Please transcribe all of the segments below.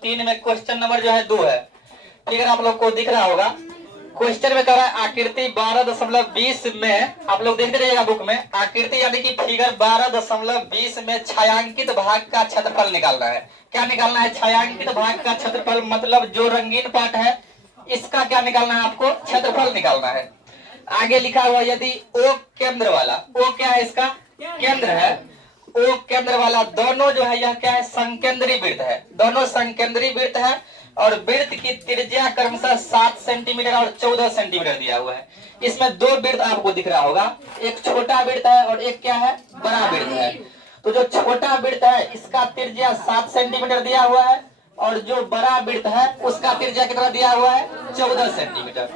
3 में question number जो है 2 है। फिगर आप लोग को दिख रहा होगा। क्वेश्चन में कह रहा है आकृति 12.20 में, आप लोग देखते रहिएगा बुक में, आकृति यानी कि फिगर 12.20 में छायांकित भाग का क्षेत्रफल निकालना है। क्या निकालना है? छायांकित भाग का क्षेत्रफल, मतलब जो रंगीन पार्ट है इसका क्या निकालना है आपको? क्षेत्रफल निकालना है। आगे लिखा हुआ यदि ओ केंद्र वाला, ओ क्या है? इसका केंद्र है। ओ केंद्र वाला दोनों जो है यह क्या है? संकेंद्री वृत्त है। दोनों संकेंद्री वृत्त है और वृत्त की त्रिज्या क्रमशः 7 सेंटीमीटर और 14 सेंटीमीटर दिया हुआ है। इसमें 2 वृत्त आपको दिख रहा होगा, एक छोटा वृत्त है और एक क्या है? बड़ा वृत्त है। तो जो छोटा वृत्त है इसका त्रिज्या 7 सेंटीमीटर दिया हुआ है और जो बड़ा वृत्त है उसका त्रिज्या कितना दिया हुआ है? 14 सेंटीमीटर।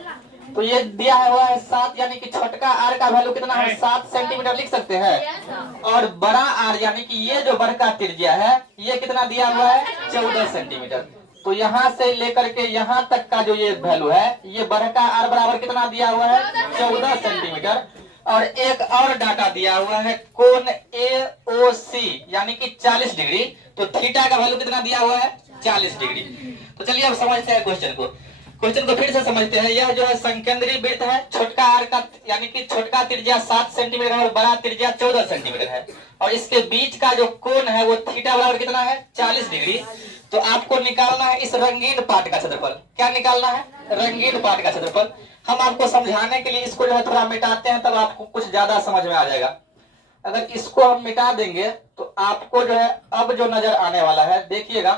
तो ये दिया हुआ है 7, यानी कि छोटका आर का वैल्यू कितना है? 7 सेंटीमीटर लिख सकते हैं। और बड़ा आर यानी कि ये जो बड़ा त्रिज्या है ये कितना दिया हुआ है? 14 सेंटीमीटर। तो यहाँ से लेकर के यहाँ तक का जो ये वैल्यू है, ये बड़ा आर बराबर कितना दिया हुआ है? 14 सेंटीमीटर। और एक और डाटा दिया हुआ है कोण AOC यानी कि 40 डिग्री। तो थीटा का वैल्यू कितना दिया हुआ है? 40 डिग्री। तो चलिए अब समझते हैं क्वेश्चन को फिर से समझते हैं। यह जो है संकेंद्री वृत्त है, छोटका आर का यानी कि छोटका त्रिज्या 7 सेंटीमीटर और बड़ा त्रिज्या 14 सेंटीमीटर है और इसके बीच का जो कोण है वो थीटा बराबर कितना है? 40 डिग्री। तो आपको निकालना है इस रंगीन पार्ट का क्षेत्रफल। क्या निकालना है? रंगीन पार्ट का क्षेत्रफल। हम आपको समझाने के लिए इसको जो है थोड़ा मिटाते हैं, तब आपको कुछ ज्यादा समझ में आ जाएगा। अगर इसको हम मिटा देंगे तो आपको जो है अब जो नजर आने वाला है, देखिएगा,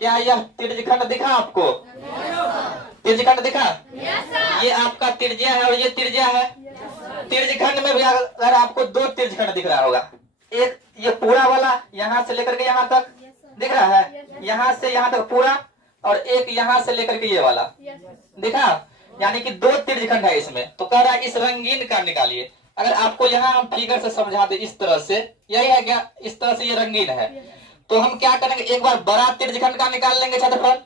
क्या यह त्रिज्यखंड दिखा आपको? त्रिज्यखंड दिखा? ये आपका त्रिज्या है और ये त्रिज्या है। त्रिज्यखंड में भी अगर आपको 2 त्रिज्यखंड दिख रहा होगा, एक ये पूरा वाला यहाँ से लेकर के यहाँ तक दिख रहा है, यहाँ से यहाँ तक पूरा, और एक यहाँ से लेकर के ये वाला दिखा, यानी कि 2 त्रिज्यखंड है इसमें। तो कह रहा है इस रंगीन का निकालिए। अगर आपको यहाँ हम फिगर से समझा दे इस तरह से, यही है क्या? इस तरह से ये रंगीन है। तो हम क्या करेंगे, एक बार बड़ा त्रिज्यखंड का निकाल लेंगे क्षेत्रफल।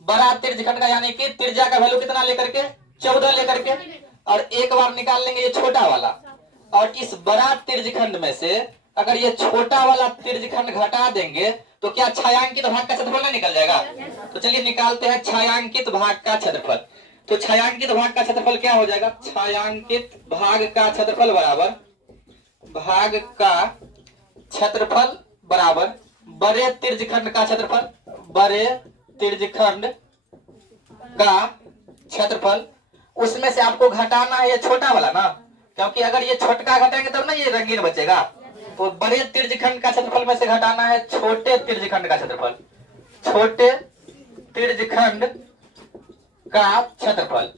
बड़ा त्रिज्यखंड का यानी कि त्रिज्या का वैल्यू कितना लेकर के? 14 लेकर के। और एक बार निकाल लेंगे ये छोटा वाला। और इस बड़ा त्रिज्यखंड में से अगर ये छोटा वाला त्रिज्यखंड घटा देंगे तो क्या छायांकित भाग का क्षेत्रफल ना निकल जाएगा? तो चलिए निकालते हैं छायांकित भाग का क्षेत्रफल। तो छायांकित भाग का क्षेत्रफल क्या हो जाएगा? छायांकित भाग का क्षेत्रफल बराबर भाग का क्षेत्रफल बराबर बड़े त्रिज्यखंड का क्षेत्रफल, बड़े त्रिज्यखंड का क्षेत्रफल। उसमें से आपको घटाना है ये छोटा वाला ना, क्योंकि अगर ये छोटका घटाएंगे तब ना ये रंगीन बचेगा। तो बड़े त्रिज्यखंड का क्षेत्रफल में से घटाना है छोटे त्रिज्यखंड का क्षेत्रफल। छोटे त्रिज्यखंड का क्षेत्रफल।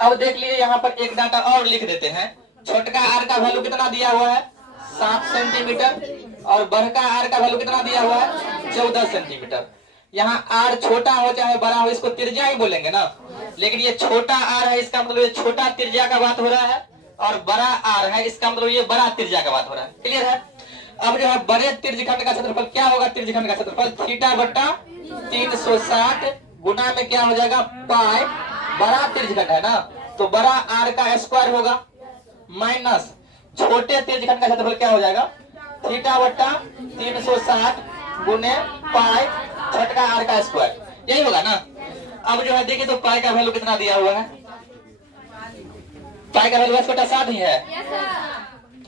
अब देख लीजिए यहाँ पर एक डाटा और लिख देते हैं। छोटका आर का वैल्यू कितना दिया हुआ है? 7 सेंटीमीटर। और बड़का आर का वैल्यू कितना दिया हुआ है? 14 सेंटीमीटर। यहाँ आर छोटा हो चाहे बड़ा हो, इसको त्रिज्या ही बोलेंगे ना। लेकिन ये छोटा आर है, इसका मतलब ये छोटा त्रिज्या का बात हो रहा है, और बड़ा आर है इसका मतलब ये बड़ा त्रिज्या का बात हो रहा है। क्लियर है? अब जो है बड़े त्रिज्यखंड का क्षेत्रफल क्या होगा? त्रिज्यखंड का क्षेत्रफल थीटा बट्टा 360 गुना में क्या हो जाएगा? पाई। बड़ा त्रिज्यखंड है ना, तो बड़ा आर का स्क्वायर होगा माइनस छोटे त्रिज्यखंड का क्षेत्रफल क्या हो जाएगा? थीटा बट्टा 360 गुने पाई छोटका आर का स्क्वायर। यही होगा ना। अब जो है देखिए तो पाई का वैल्यू कितना दिया हुआ है? पाई का वैल्यू छोटा 7 ही है।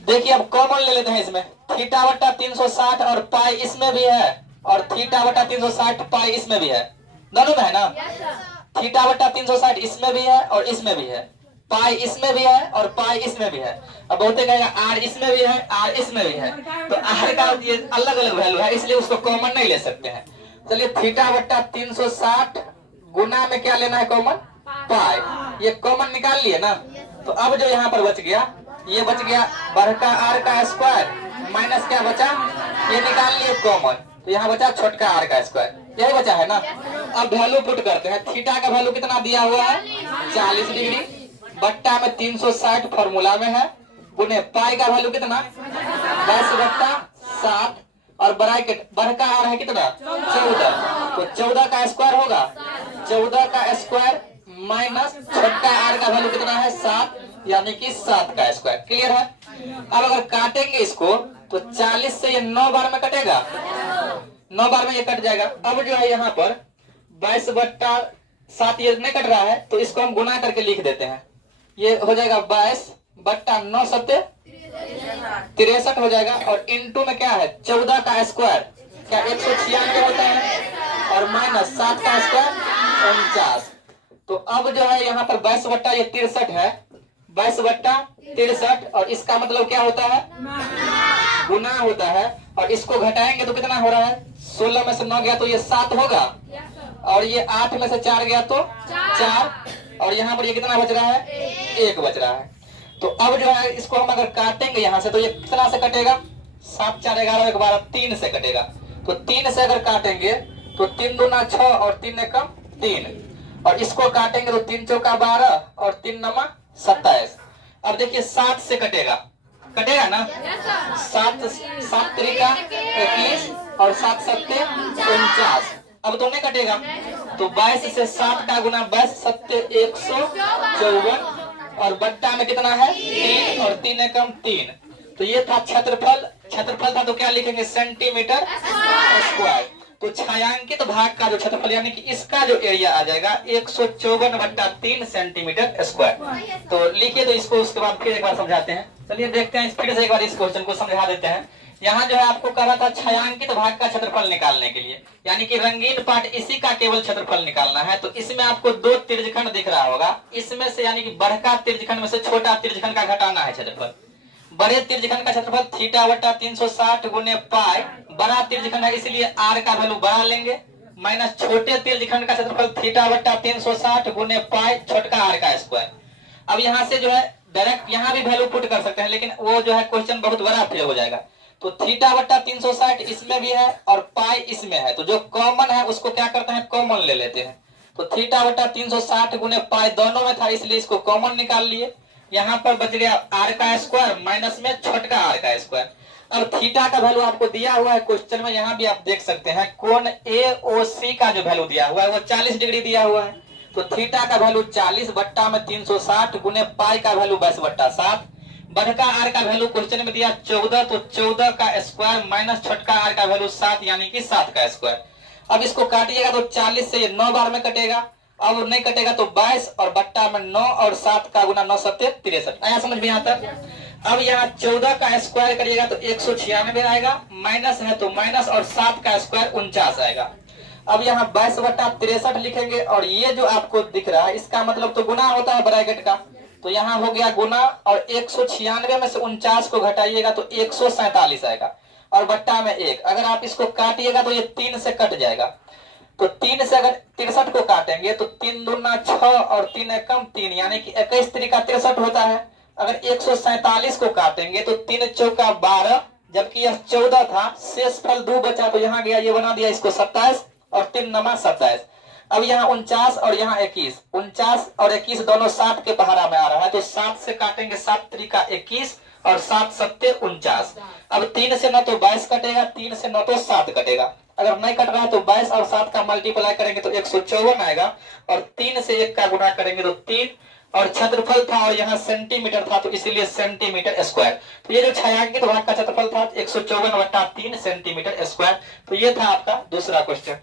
देखिए अब कॉमन ले लेते हैं इसमें। थीटा बट्टा 360 और पाई इसमें भी है, और थीटा बट्टा 360 पाई इसमें भी है। दोनों में है ना। थीटा बट्टा 360 इसमें भी है और इसमें भी है, पाई इसमें भी है और पाई इसमें भी है। अब बहुते कहेगा आर इसमें भी है, आर इसमें भी है। तो आर का ये अलग अलग वैल्यू है, इसलिए उसको कॉमन नहीं ले सकते हैं। चलिए थीटा बट्टा 360 गुना में क्या लेना है? कॉमन पाई। ये कॉमन निकाल लिए ना। तो अब जो यहाँ पर बच गया, ये बच गया बड़का आर का स्क्वायर माइनस क्या बचा? ये निकाल लिए कॉमन, तो यहाँ बचा छोटका आर का स्क्वायर। यही बचा है ना। अब वैल्यू पुट करते हैं। थीटा का वैल्यू कितना दिया हुआ है? 40 डिग्री बट्टा में 360 फॉर्मूला में है, गुने पाई का वैल्यू कितना? 10 बट्टा 7 और ब्रैकेट बड़का आर है कितना? 14। तो 14 का स्क्वायर होगा, 14 का स्क्वायर माइनस छोटका आर का वैल्यू कितना है? 7, यानी कि 7 का स्क्वायर। क्लियर है? अब अगर काटेंगे इसको तो 40 से ये 9 बार में कटेगा, 9 बार में ये कट जाएगा। अब जो है यहाँ पर 22/7 ये नहीं कट रहा है, तो इसको हम गुना करके लिख देते हैं। ये हो जाएगा 22/9 सत्ते 63 हो जाएगा। और इंटू में क्या है 14 का स्क्वायर, क्या 196 होता है, और माइनस 7 का स्क्वायर 49। तो अब जो है यहाँ पर 22/63 है, 22/63, और इसका मतलब क्या होता है गुना होता है। और इसको घटाएंगे तो कितना हो रहा है, 16 में से 9 गया तो ये 7 होगा, और ये 8 में से 4 गया तो 4, और यहाँ पर ये कितना बच रहा है 1 बच रहा है। तो अब जो है इसको हम अगर काटेंगे यहाँ से तो ये कितना से कटेगा, 7 4 11 1 12 3 से कटेगा। तो 3 से अगर काटेंगे तो 3 दूना 6 और 3 एकम 3, और इसको काटेंगे तो 3 चौका 12 और 3 नमा 27। अब देखिए 7 से कटेगा, कटेगा ना, 7 7 त्रिका 21 और 7 सत्ते 49। अब तो नहीं कटेगा, तो 22 से 7 का गुना 22 सत्ते 154, और बट्टा में कितना है 3 और 3 एकम 3। तो ये था क्षेत्रफल, क्षेत्रफल था तो क्या लिखेंगे सेंटीमीटर स्क्वायर। तो छायांकित भाग का जो क्षेत्रफल यानी कि इसका जो एरिया आ जाएगा 154/3 सेंटीमीटर स्क्वायर। तो लिखिए, तो इसको उसके बाद फिर एक बार समझाते हैं। चलिए देखते हैं, फिर से एक बार इस क्वेश्चन को समझा देते हैं। यहाँ जो है आपको कह रहा था छायांकित भाग का क्षेत्रफल निकालने के लिए, यानी कि रंगीन पार्ट इसी का केवल क्षेत्रफल निकालना है। तो इसमें आपको 2 त्रिज्यखंड दिख रहा होगा, इसमें से यानी कि बड़का त्रिज्यखंड में से छोटा त्रिज्यखंड का घटाना है क्षेत्रफल। बड़े त्रिज्यखंड का क्षेत्रफल θ/360 गुने पाई, बड़ा त्रिज्यखंड है इसलिए r का वैल्यू बड़ा लेंगे, माइनस छोटे त्रिज्यखंड का क्षेत्रफल θ/360 गुने पाई छोटका r का स्क्वायर। अब यहाँ से जो है डायरेक्ट यहाँ भी वैल्यू पुट कर सकते हैं, लेकिन वो जो है क्वेश्चन बहुत बड़ा फिर हो जाएगा। तो θ/360 इसमें भी है और पाई इसमें है, तो जो कॉमन है उसको क्या करते हैं कॉमन ले लेते हैं। तो θ/360 गुने पाई दोनों में था इसलिए इसको कॉमन निकाल लिए। यहाँ पर बच गया r का स्क्वायर माइनस में छोटका r का स्क्वायर। अब थीटा का वैल्यू आपको दिया हुआ है क्वेश्चन में, यहाँ भी आप देख सकते हैं कोण AOC का जो वैल्यू दिया हुआ है वो 40 डिग्री दिया हुआ है। तो थीटा का वैल्यू 40 बट्टा में 360 गुने पाई का वैल्यू 22/7, बढ़का r का वैल्यू क्वेश्चन में दिया 14, तो 14 का स्क्वायर माइनस छोटका r का वैल्यू 7 यानी कि 7 का स्क्वायर। अब इसको काटिएगा तो 40 से ये 9 बार में कटेगा, अब नहीं कटेगा तो 22 और बट्टा में 9 और 7 का गुना 9 7 63 आया समझ में यहाँ तक। अब यहाँ 14 का स्क्वायर करिएगा तो 196 आएगा, माइनस है तो माइनस, और 7 का स्क्वायर 49 आएगा। अब यहाँ 22/63 लिखेंगे, और ये जो आपको दिख रहा है इसका मतलब तो गुना होता है ब्रैकेट का, तो यहाँ हो गया गुना, और 196 में से 49 को घटाइएगा तो 147 आएगा, और बट्टा में 1। अगर आप इसको काटिएगा तो ये 3 से कट जाएगा। तो 3 से अगर 63 को काटेंगे तो 3 दूना 6 और 3 एकम 3 यानी कि 21 त्रिका 63 होता है। अगर 147 को काटेंगे तो 3 चौका 12, जबकि यह 14 था, शेष फल 2 बचा तो यहाँ गया, ये बना दिया इसको 27 और 3 नमा 27। अब यहाँ 49 और यहाँ 21, 49 और 21 दोनों 7 के पहाड़ा में आ रहा है, तो 7 से काटेंगे 7 त्रिका 21 और 7 सत्ते 49। अब 3 से न तो 22 कटेगा, 3 से न तो 7 कटेगा। अगर नहीं कट रहा है तो 22 और 7 का मल्टीप्लाई करेंगे तो 154 आएगा, और 3 से 1 का गुणा करेंगे तो 3, और क्षेत्रफल था और यहाँ सेंटीमीटर था तो इसीलिए सेंटीमीटर स्क्वायर। तो ये जो छायांकित भाग का क्षेत्रफल था 154/3 सेंटीमीटर स्क्वायर। तो ये था आपका दूसरा क्वेश्चन।